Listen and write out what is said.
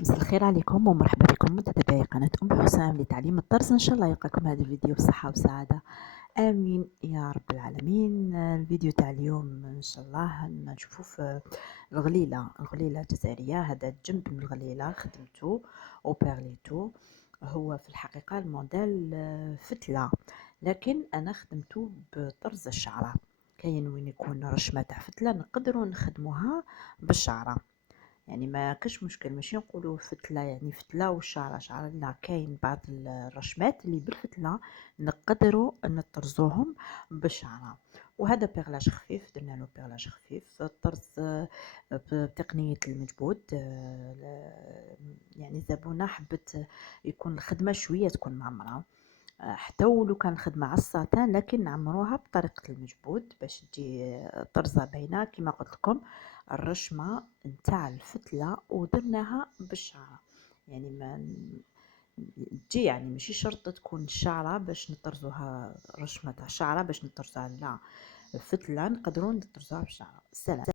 مساء الخير عليكم ومرحبا بكم متابعي قناة أم حسام لتعليم الطرز. إن شاء الله يلقاكم هذا الفيديو بصحة وسعادة، آمين يا رب العالمين. الفيديو تاع اليوم إن شاء الله نشوفوا في الغليلة الجزائرية. هذا الجنب من الغليلة خدمته وبيرليتو، هو في الحقيقة الموديل فتلة، لكن أنا خدمته بطرز الشعرة. كاين وين يكون رشمة تاع فتلة نقدروا نخدموها بالشعرة، يعني ما كاش مشكل، ماشي نقولوا فتله يعني فتله وشعره شعره، لا، كاين بعض الرشمات اللي بالفتله نقدروا نطرزوهم بالشعره. وهذا بيغلاج خفيف، درنا له بيغلاج خفيف، الطرز بتقنيه المجبود. يعني زبونه حبت يكون الخدمه شويه تكون معمره، حتى ولو كان الخدمة على الساتان لكن نعمروها بطريقة المجبود باش تجي طرزة باينة. كما قلت لكم الرشمة نتاع الفتلة ودرناها بالشعرة، يعني ما تجي، يعني ماشي شرط تكون الشعرة باش نطرزوها، رشمة تاع الشعرة باش نطرزوها، لا، الفتلة نقدروا نطرزوها بالشعرة. سلام.